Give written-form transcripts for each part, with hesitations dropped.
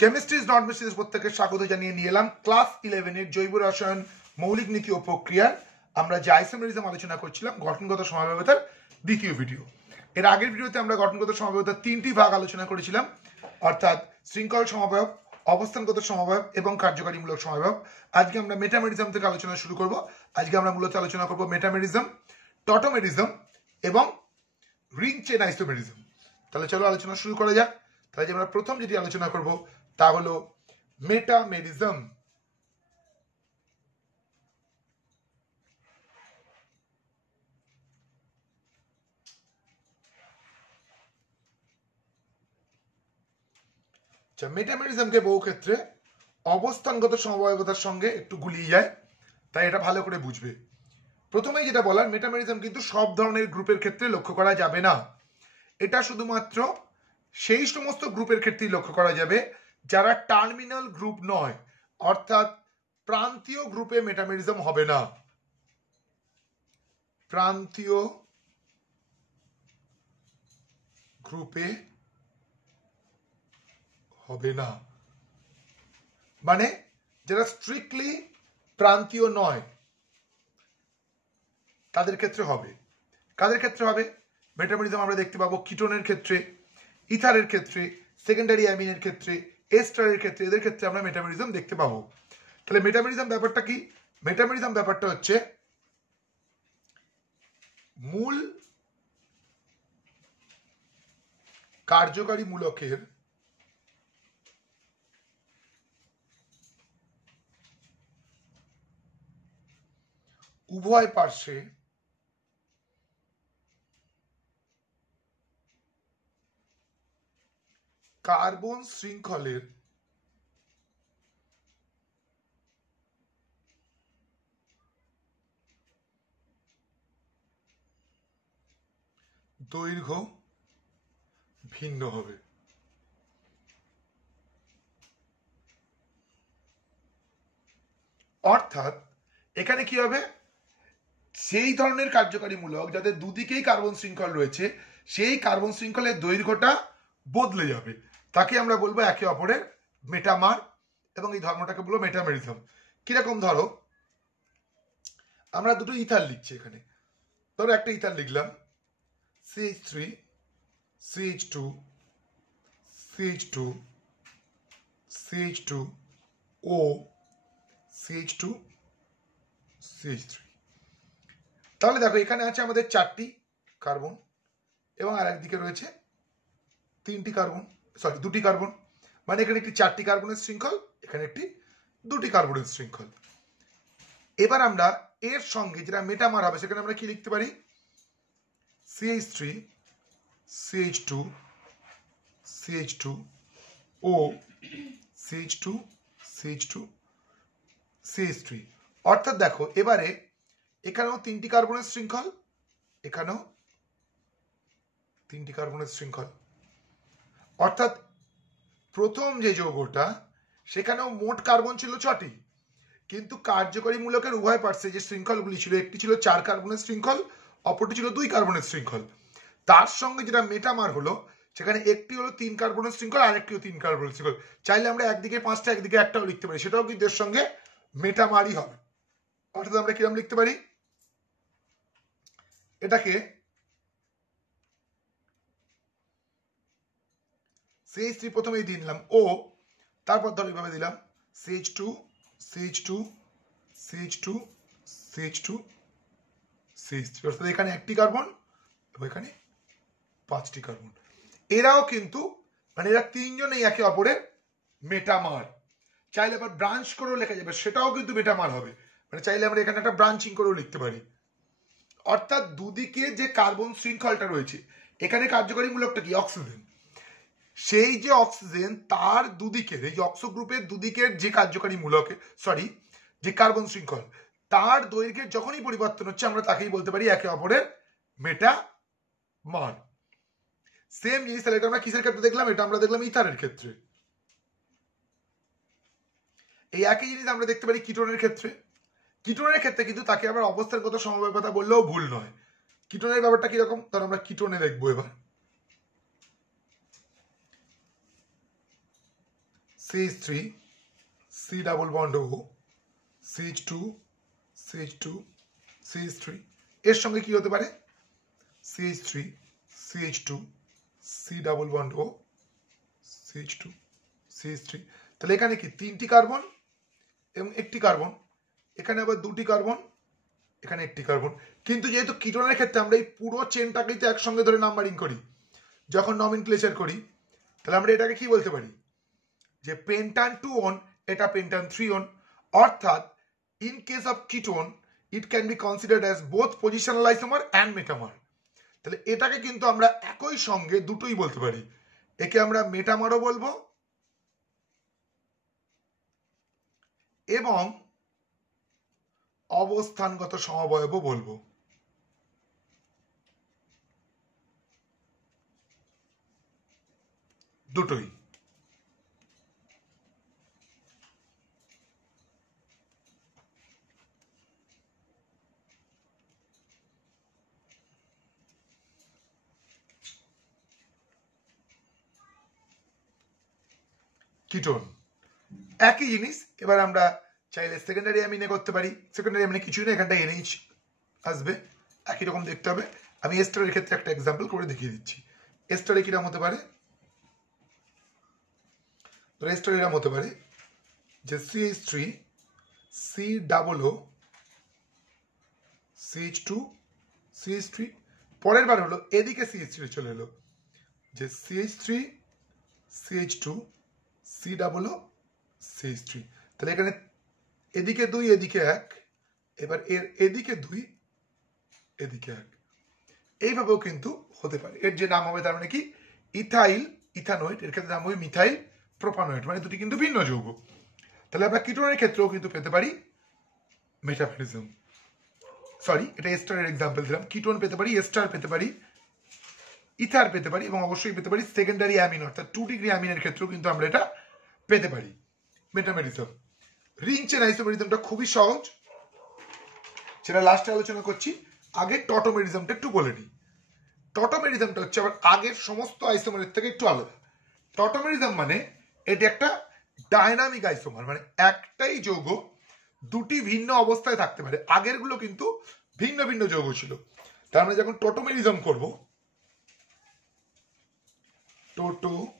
Chemistry is not message প্রত্যেকের স্বাগত জানিয়ে নিয়ে এলাম ক্লাস 11 এর জৈব রসায়ন মৌলিক নীতি ও প্রক্রিয়ার আমরা যে আইসোমেরিজম আলোচনা করছিলাম গঠনগত সমাবেবতার দ্বিতীয় ভিডিও। এর আগের ভিডিওতে আমরা গঠনগত সমাবেবতার তিনটি ভাগ আলোচনা করেছিলাম, অর্থাৎ শৃঙ্খল সমাবয়ব, অবস্থানগত সমাবয়ব এবং কার্যকারীমূলক সমাবয়ব। আজকে আমরা মেটামেরিজম থেকে আলোচনা শুরু করব। আজকে আমরা মূলত আলোচনা করব মেটামেরিজম, টটোমেরিজম এবং রিং চেন আইসোমেরিজম। তাহলে চলো আলোচনা শুরু করা যাক। তাহলে আমরা প্রথম যেটি আলোচনা করব তা হলো মেটামেরিজম। মেটামেরিজমকে বহু ক্ষেত্রে অবস্থানগত সমবায়বতার সঙ্গে একটু গুলিয়ে যায়, তাই এটা ভালো করে বুঝবে। প্রথমেই যেটা বলার, মেটামেরিজম কিন্তু সব ধরনের গ্রুপের ক্ষেত্রে লক্ষ্য করা যাবে না। এটা শুধুমাত্র সেই সমস্ত গ্রুপের ক্ষেত্রেই লক্ষ্য করা যাবে যারা টার্মিনাল গ্রুপ নয়, অর্থাৎ প্রান্তীয় গ্রুপে মেটামেরিজম হবে না। প্রান্তীয় গ্রুপে হবে না মানে যারা স্ট্রিক্টলি প্রান্তীয় নয় তাদের ক্ষেত্রে হবে। কাদের ক্ষেত্রে হবে মেটামেরিজম? আমরা দেখতে পাবো কিটোনের ক্ষেত্রে, ইথারের ক্ষেত্রে, সেকেন্ডারি অ্যামিনের ক্ষেত্রে, এস্টারের ক্ষেত্রে, এদের ক্ষেত্রে আমরা মেটামেরিজম দেখতে পাবো। তাহলে মেটামেরিজম ব্যাপারটা কি? মেটামেরিজম ব্যাপারটা হচ্ছে মূল কার্যকারী মূলকের উভয় পার্শ্বে কার্বন শৃঙ্খলের দৈর্ঘ্য ভিন্ন হবে। অর্থাৎ এখানে কি হবে? সেই ধরনের কার্যকারী মূলক যাদের দুদিকেই কার্বন শৃঙ্খল রয়েছে, সেই কার্বন শৃঙ্খলের দৈর্ঘ্যটা বদলে যাবে। তাকে আমরা বলবো একে অপরের মেটামার, এবং এই ধর্মটাকে বলবো মেটামেরিজম। কিরকম? ধরো আমরা দুটো ইথার লিখছি এখানে। ধরো একটা ইথার লিখলাম CH3 CH2 CH2 CH2 O CH2 CH3। তাহলে দেখো এখানে আছে আমাদের 4টি কার্বন এবং আর একদিকে রয়েছে 3টি কার্বন, সরি 2টি কার্বন। মানে এখানে একটি 4টি কার্বনের শৃঙ্খল, এখানে একটি 2টি কার্বনের শৃঙ্খল। এবার আমরা এর সঙ্গে যেটা মেটামার হবে সেখানে আমরা কি লিখতে পারি? CH3 CH2 CH2 O CH2 CH2 CH3। অর্থাৎ দেখো এবারে এখানেও 3টি কার্বনের শৃঙ্খল, এখানেও 3টি কার্বনের শৃঙ্খল। অর্থাৎ প্রথম যে যৌগটা সেখানেও মোট কার্বন ছিল 6টি, কিন্তু কার্যকরী মূলকের উভয় পার্শ্বে যে শৃঙ্খলগুলি ছিল, একটি ছিল 4 কার্বনের শৃঙ্খল, অপরটি ছিল 2 কার্বনের শৃঙ্খল। তার সঙ্গে যেটা মেটামার হলো সেখানে একটি হলো 3 কার্বনের শৃঙ্খল আর একটিও 3 কার্বনের শৃঙ্খল। চাইলে আমরা একদিকে 5টা একদিকে একটাও লিখতে পারি, সেটাও কিন্তু এর সঙ্গে মেটামারই হবে। অর্থাৎ আমরা কিরকম লিখতে পারি? এটাকে CH3 প্রথমেই দিয়ে নিলাম O, তারপর ধর এইভাবে দিলাম CH2 CH2 CH2 CH2 CH3। অর্থাৎ এখানে একটি কার্বন এবং এখানে 5টি কার্বন। এরাও কিন্তু মানে এরা তিনজনেই একে অপরের মেটামার। চাইলে আবার ব্রাঞ্চ করেও লেখা যাবে, সেটাও কিন্তু মেটামার হবে। মানে চাইলে আমরা এখানে একটা ব্রাঞ্চিং করেও লিখতে পারি। অর্থাৎ দুদিকে যে কার্বন শৃঙ্খলটা রয়েছে, এখানে কার্যকরী মূলকটা কি? অক্সিজেন। সেই যে অক্সিজেন তার দুদিকের, এই যে অক্সো গ্রুপের দুদিকের যে কার্যকারী মূলকে যে কার্বন শৃঙ্খল, তার দৈর্ঘ্যের যখনই পরিবর্তন হচ্ছে আমরা তাকেই বলতে পারি একে অপরের মেটামার। সেম জিনিস তাহলে এটা আমরা কিসের ক্ষেত্রে দেখলাম? এটা আমরা দেখলাম ইথারের ক্ষেত্রে। এই একই জিনিস আমরা দেখতে পারি কিটোনের ক্ষেত্রে। কিটোনের ক্ষেত্রে কিন্তু তাকে আবার অবস্থানগত সমবায়বতা বললেও ভুল নয়। কিটোনের ব্যাপারটা কিরকম? তাহলে আমরা কিটোনে দেখবো এবার। CH3 C double bond O CH2 CH2 CH3 এর সঙ্গে কি হতে পারে CH3 CH2 C double bond O CH2 CH3 তাহলে এখানে কি তিনটি কার্বন এবং একটি কার্বন, এখানে আবার দুটি কার্বন, এখানে একটি কার্বন। কিন্তু যেহেতু কিটোনের ক্ষেত্রে আমরা এই পুরো চেনটাকেই তো একসঙ্গে ধরে নাম্বারিং করি যখন নমিনক্লেচার করি, তাহলে আমরা এটাকে কি বলতে পারি যে পেন্টান 2 on এটা পেন্টান 3 on, অর্থাৎ in case of ketone it can be considered as both positional isomer and metamer. তাহলে এটাকে কিন্তু আমরা একই সঙ্গে দুটোই বলতে পারি, একে আমরা মেটামারও বলবো এবং অবস্থানগত সমবায়বও বলবো। দুটোই। কিটোন একই জিনিস। এবার আমরা চাইলে সেকেন্ডারি অ্যামিনে করতে পারি। সেকেন্ডারি অ্যামিনে কিছুই না, এখানটা NH আসবে, একই রকম দেখতে হবে। আমি এস্টারের ক্ষেত্রে একটা এক্সাম্পল করে দেখিয়ে দিচ্ছি। এস্টারে কিরকম হতে পারে, এস্টার এরকম হতে পারে যে CH3 C double O CH2 CH3, পরের বার হলো এদিকে CH3 চলে এলো যে CH3 CH2 C double O CH3। তাহলে এখানে এদিকে 2 এদিকে 1, এবার এর এদিকে 2 এদিকে 1, এইভাবেও কিন্তু হতে পারে। এর যে নাম হবে তার মানে কি ইথাইল ইথানোয়েট, এর ক্ষেত্রে নাম হবে মিথাইল প্রোপানোয়েট, মানে দুটি কিন্তু ভিন্ন যৌগ। তাহলে আমরা কিটোনের ক্ষেত্রেও কিন্তু পেতে পারি মেটামেরিজম। সরি, এটা এস্টারের এক্সাম্পল দিলাম। কিটোন পেতে পারি, এস্টার পেতে পারি, ইথার পেতে পারি এবং অবশ্যই পেতে পারি সেকেন্ডারি অ্যামিন অর্থাৎ 2 ডিগ্রি অ্যামিনের ক্ষেত্রেও কিন্তু আমরা এটা পেতে পারি মেটামেরিজম। রিং চেন আইসোমেরিজমটা খুবই সহজ, সেটা লাস্টে আলোচনা করছি। আগে টটোমেরিজমটা একটু বলে নিই। টটোমেরিজমটা হচ্ছে আবার আগের সমস্ত আইসোমারের থেকে একটু আলাদা। টটোমেরিজম মানে এটা একটা ডায়নামিক আইসোমার, মানে একটাই যৌগ দুটি ভিন্ন অবস্থায় থাকতে পারে। আগের গুলো কিন্তু ভিন্ন ভিন্ন যৌগ ছিল। তার মানে যখন টটোমেরিজম করব, টোটোমারিজম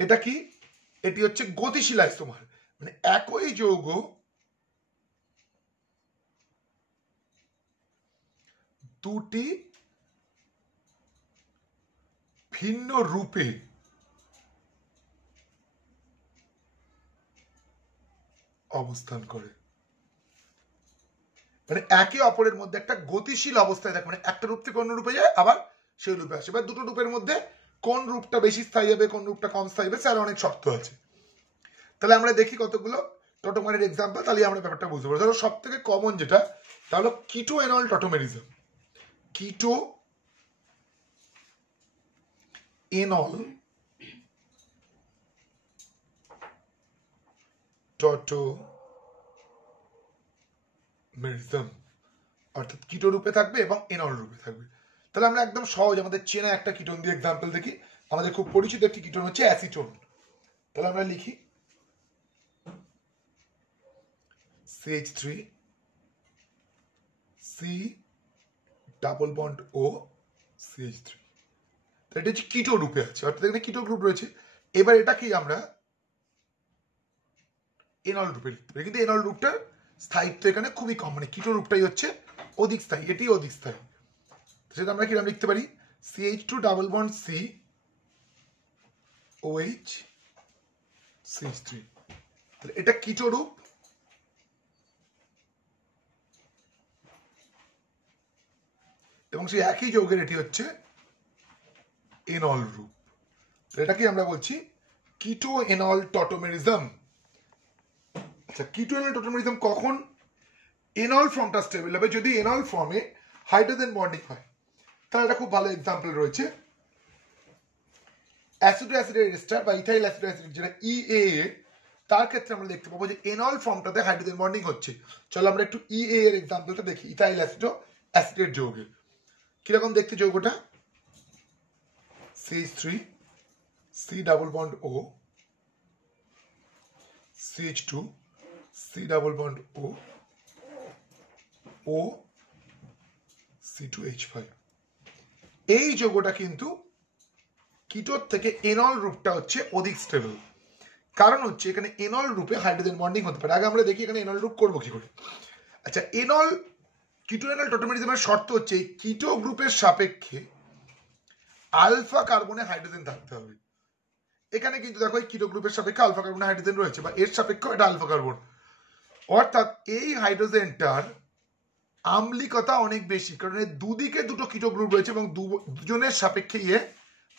এটা কি, এটি হচ্ছে গতিশীল আইসোমার, মানে একই যৌগ দুটি ভিন্ন রূপে অবস্থান করে, মানে একে অপরের মধ্যে একটা গতিশীল অবস্থায় থাকে, মানে একটা রূপ থেকে অন্য রূপে যায় আবার সেই রূপে আসে। এবার দুটো রূপের মধ্যে কোন রূপটা বেশি স্থায়ী হবে কোন রূপটা কম স্থায়ী হবে স্যার অনেক শর্ত আছে। তাহলে আমরা দেখি কতগুলো টটোমারের এক্সাম্পল, তাহলে আমরা ব্যাপারটা বুঝতে পারবো। ধরো সব থেকে কমন যেটা, তাহলে কিটো এনল টটোমেরিজম। কিটো এনল টটোমেরিজম অর্থাৎ কিটো রূপে থাকবে এবং এনল রূপে থাকবে। তাহলে আমরা একদম সহজ আমাদের চেনা একটা কিটোন দিয়ে এক্সাম্পল দেখি। আমাদের খুব পরিচিত একটি কিটোন হচ্ছে অ্যাসিটোন। তাহলে আমরা লিখি CH3 C double bond O CH3। তো এটা হচ্ছে কিটো রূপে আছে, অর্থাৎ এখানে কিটো গ্রুপ রয়েছে। এবার এটাকে আমরা এনল রূপে লিখতে পারি, কিন্তু এনল রূপটার স্থায়িত্ব এখানে খুবই কম, মানে কিটো রূপটাই হচ্ছে অধিক স্থায়ী, এটি অধিক স্থায়ী। সেটা আমরা কিরকম লিখতে পারি CH2 double bond C OH CH3। তাহলে এটা কিটো রূপ এবং সেই একই যৌগের এটি হচ্ছে এনল রূপ। এটাকে আমরা বলছি কিটো এনল টটোমেরিজম। আচ্ছা, কিটো এনল টটোমেরিজম কখন এনল ফর্মটা স্টেবল হবে? যদি এনল ফর্মে হাইড্রোজেন বন্ডিং হয়। তাহলে এটা খুব ভালো এক্সাম্পল রয়েছে অ্যাসিডো অ্যাসিডের এস্টার বা ইথাইল অ্যাসিডো অ্যাসিড যেটা EAA, তার ক্ষেত্রে আমরা দেখতে পাবো যে এনল ফর্মটাতে হাইড্রোজেন বন্ডিং হচ্ছে। চলো আমরা একটু EAA এর এক্সাম্পলটা দেখি। ইথাইল অ্যাসিডো অ্যাসিডের যৌগের কিরকম দেখতে যৌগটা, CH3 C double bond O, CH2 C double bond O, O C2H5। এই যৌগটা কিন্তু কিটোর থেকে এনল রূপটা হচ্ছে অধিক স্টেবল। কারণ হচ্ছে এখানে এনল রূপে হাইড্রোজেন বন্ডিং হতে পারে। আগে আমরা দেখি এখানে এনল রূপ করবো কি করে। আচ্ছা, এনল কিটো এনল টোটোমেরিজমের শর্ত হচ্ছে কিটো গ্রুপের সাপেক্ষে আলফা কার্বনে হাইড্রোজেন থাকতে হবে। এখানে কিন্তু দেখো এই কিটো গ্রুপের সাপেক্ষে আলফা কার্বনে হাইড্রোজেন রয়েছে, বা এর সাপেক্ষে এটা আলফা কার্বন, অর্থাৎ এই হাইড্রোজেনটার আম্লিকতা অনেক বেশি, কারণ এর দুদিকে দুটো কিটো গ্রুপ রয়েছে এবং দুজনের সাপেক্ষে ইয়ে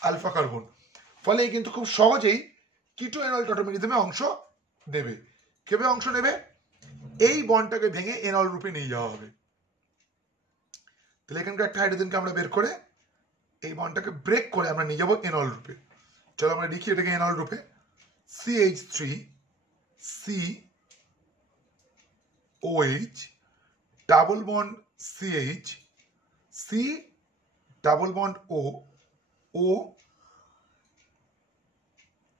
আলফা কার্বন। ফলে কিন্তু খুব সহজেই কিটো এনল টোটোমেরিজমে অংশ নেবে। কিভাবে অংশ নেবে? এই বন্ডটাকে ভেঙে এনল রূপে নিয়ে যাওয়া হবে। তাহলে এখানকার একটা হাইড্রোজেনকে আমরা বের করে এই বন্ডটাকে ব্রেক করে আমরা নিয়ে যাবো এনল রূপে। চলো আমরা লিখি এটাকে এনল রূপে। CH3 C OH double bond CH C double bond O O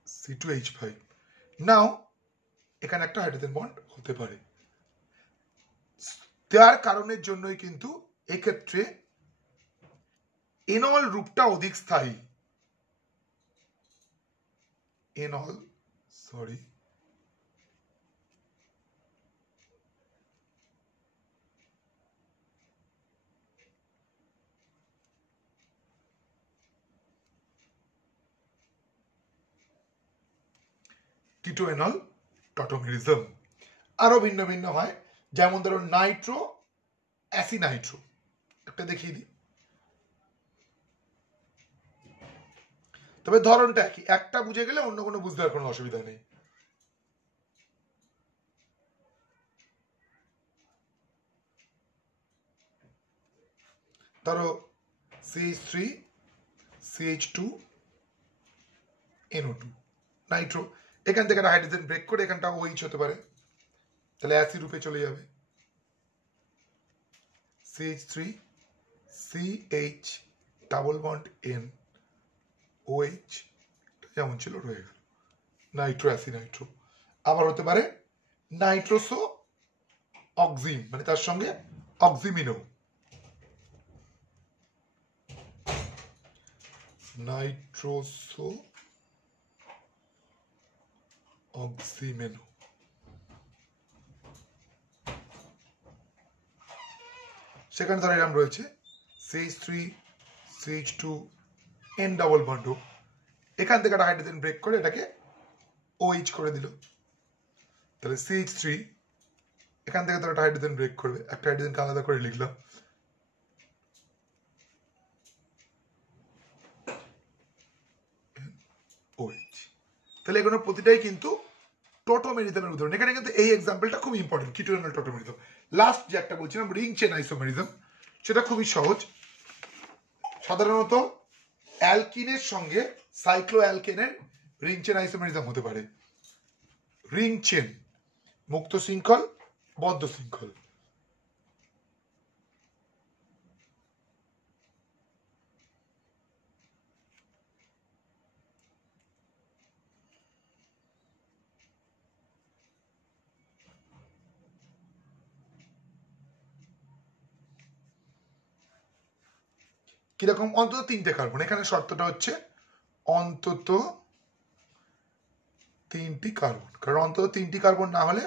C2H5। নাও এখানে একটা হাইড্রোজেন বন্ড হতে পারে। তার কারণের জন্যই কিন্তু এক্ষেত্রে এনল রূপটা অধিক স্থায়ী। এনল সরি কিটো এনল টোটোমেরিজম। আরো ভিন্ন ভিন্ন হয়, যেমন ধরো নাইট্রো অ্যাসিনাইট্রো, একটা দেখিয়ে দিই। তবে ধরনটা একই, একটা বুঝে গেলে অন্য কোনো বুঝতে আর কোনো অসুবিধা নেই। ধরো CH3 CH2 NO2 নাইট্রো, এখান থেকে একটা হাইড্রোজেন ব্রেক করে এখানটা OH হতে পারে, তাহলে অ্যাসিড রূপে চলে যাবে। CH3 CH double bond N OH যেমন ছিল রয়ে গেল, নাইট্রো অ্যাসিনাইট্রো। আবার হতে পারে নাইট্রোসো অক্সিম, মানে তার সঙ্গে অক্সিমিনো, নাইট্রোসো অক্সিমেনো। সেখানে ধর এরকম রয়েছে CH3 CH2 N double bond O, এখান থেকে একটা হাইড্রোজেন ব্রেক করে এটাকে OH করে দিল, তাহলে CH3 এখান থেকে ধর একটা হাইড্রোজেন ব্রেক করবে, একটা হাইড্রোজেনকে আলাদা করে লিখলাম OH। তাহলে এগুলো প্রতিটাই কিন্তু টোটোমেরিজমের উদাহরণ। এখানে কিন্তু এই এক্সাম্পলটা খুব ইম্পর্টেন্ট, কিটো এনল টোটোমেরিজম। লাস্ট যে একটা বলছিলাম রিং চেন আইসোমেরিজম, সেটা খুবই সহজ। সাধারণত অ্যালকিনের সঙ্গে সাইক্লো অ্যালকেনের রিং চেন আইসোমেরিজম হতে পারে। রিং চেন মুক্ত শৃঙ্খল বদ্ধ শৃঙ্খল। কিরকম? অন্তত তিনটে কার্বন, এখানে শর্তটা হচ্ছে অন্তত তিনটি কার্বন, কারণ অন্তত তিনটি কার্বন না হলে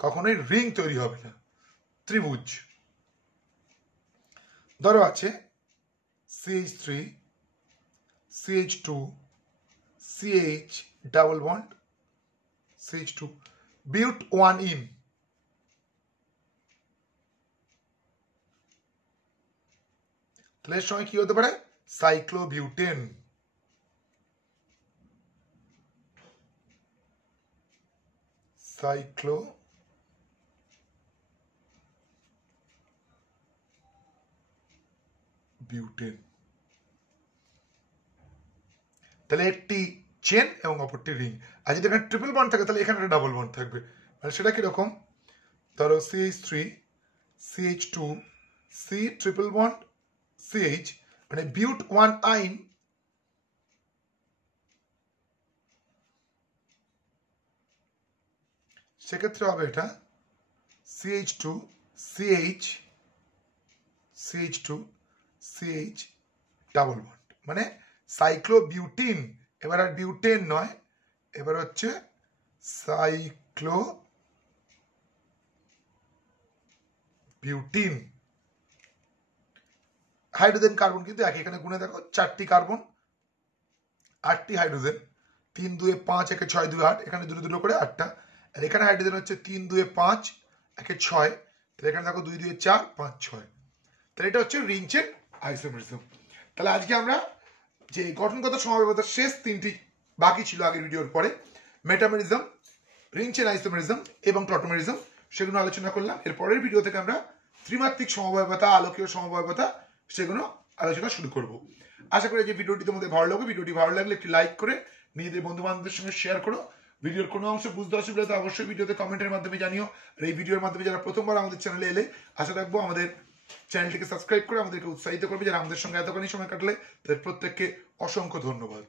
কখনোই রিং তৈরি হবে না, ত্রিভুজ। ধরো আছে CH3 CH2 CH double bond CH2 বিউট 1 in, তাহলে এর সময় কি হতে পারে? সাইক্লোবিউটেন। সাইক্লোবিউটেন, তাহলে একটি চেন এবং অপরটি রিং। আর যদি এখানে ট্রিপল বন্ড থাকে তাহলে এখানে একটা ডাবল বন্ড থাকবে। মানে সেটা কিরকম? ধরো CH3 CH2 C triple bond CH, মানে বিউট 1 আইন সেক্ষেত্রে হবে এটা CH2 CH CH2 CH double bond, মানে সাইক্লোবিউটিন। এবার আর বিউটেন নয়, এবার হচ্ছে সাইক্লোবিউটিন। হাইড্রোজেন কার্বন কিন্তু একই, এখানে গুণে দেখো 4টি কার্বন 8টি হাইড্রোজেন, 3 2 5 1 6 2 8, এখানে দুটো দুটো করে 8টা। আর এখানে হাইড্রোজেন হচ্ছে 3 2 5 1 6, তাহলে এখানে দেখো 2 2 4 5 6। তাহলে এটা হচ্ছে রিং চেন আইসোমেরিজম। তাহলে আজকে আমরা যে গঠনগত সমবায়বতার শেষ 3টি বাকি ছিল আগের ভিডিওর পরে, মেটামেরিজম, রিং চেন আইসোমেরিজম এবং টটোমেরিজম, সেগুলো আলোচনা করলাম। এর পরের ভিডিও থেকে আমরা ত্রিমাত্রিক সমবায়বতা, আলোকীয় সমবায়বতা, সেগুলো আলোচনা শুরু করব। আশা করি যে ভিডিওটি তোমাদের ভালো লাগবে। ভিডিওটি ভালো লাগলে একটি লাইক করে নিজেদের বন্ধু বান্ধবদের সঙ্গে শেয়ার করো। ভিডিওর কোনো অংশ বুঝতে অসুবিধা তো অবশ্যই ভিডিওতে কমেন্টের মাধ্যমে জানিও। আর এই ভিডিওর মাধ্যমে যারা প্রথমবার আমাদের চ্যানেলে এলে, আশা রাখবো আমাদের চ্যানেলটিকে সাবস্ক্রাইব করে আমাদেরকে উৎসাহিত করবে। যারা আমাদের সঙ্গে এতখানি সময় কাটলে তাদের প্রত্যেককে অসংখ্য ধন্যবাদ।